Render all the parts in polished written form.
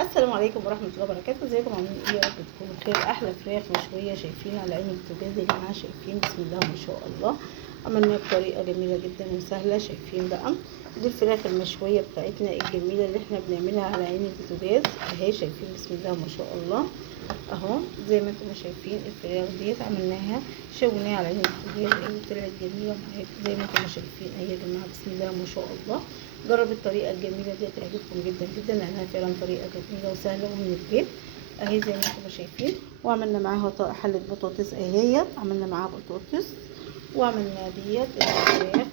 السلام عليكم ورحمه الله وبركاته. ازيكم عاملين ايه؟ يا رب تكونوا بخير. احلى فراخ مشويه شايفين على عين البوتاجاز يا جماعه، شايفين بسم الله ما شاء الله. عملناها بطريقه جميله جدا وسهله. شايفين بقى دي الفراخ المشويه بتاعتنا الجميله اللي احنا بنعملها على عين البوتاجاز اهي. شايفين بسم الله ما شاء الله اهو. زي ما انتم شايفين الفراخ ديت عملناها شويناها على عين البوتاجاز اهي، طلعت جميله معاكم زي ما انتم شايفين اهي يا جماعه. بسم الله ما شاء الله. جرب الطريقه الجميله دي تعجبكم جدا جدا، لانها فعلا طريقه جميله وسهله ومن البيت اهي زي ما انتم شايفين. وعملنا معاها حله بطاطس اهي، عملنا معاها بطاطس وعملنا ديت الفراخ،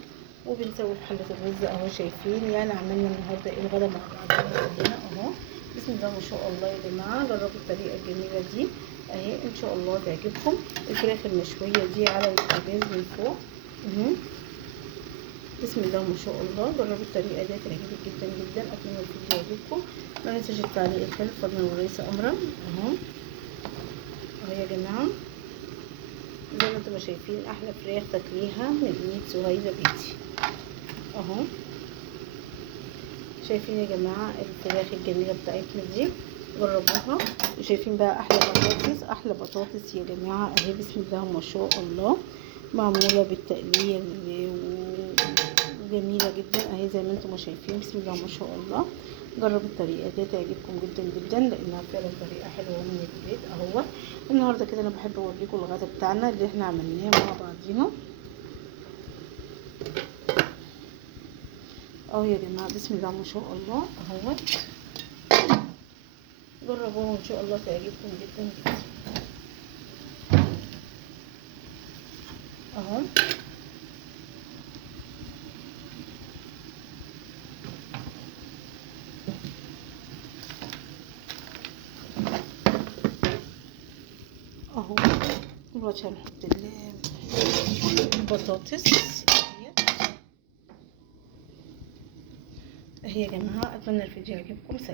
وبنسوي في حله الرز اهو. شايفين يعني عملنا النهارده ايه الغدا مع بعضنا كلنا اهو. بسم الله ما شاء الله يا جماعه. جربوا الطريقه الجميله دي اهي، ان شاء الله تعجبكم. الفراخ المشويه دي على البوتاجاز من فوق اهو. بسم الله ما شاء الله. جربوا الطريقه دي تعجبك جدا جدا. اتمنى الفيديو يعجبكم. ما ننساش التعليق الحلو. فضلا وليس امرا اهو اهو يا جماعه. زي ما انتم شايفين احلى فراخ تاكليها من ايد سهيله بيتي اهو. شايفين يا جماعه الفراخ الجميله بتاعتنا دي، جربوها. وشايفين بقى احلى بطاطس، احلى بطاطس يا جماعه اهي. بسم الله ما شاء الله، معموله بالتقليه وجميله جدا اهي زي ما انتم شايفين. بسم الله ما شاء الله. جربوا الطريقه دي تعجبكم جدا جدا، لانها فعلا طريقه حلوه من البيت اهو. النهارده كده انا بحب اوريكم الغدا بتاعنا اللي احنا عملناه مع بعضينا اهو يا جماعه. بسم الله ما شاء الله اهو. جربوها وان شاء الله تعجبكم جدا جدا اهو اهو. دلوقتي هنحط البطاطس اهي يا جماعه. اتمنى الفيديو يعجبكم. سلام.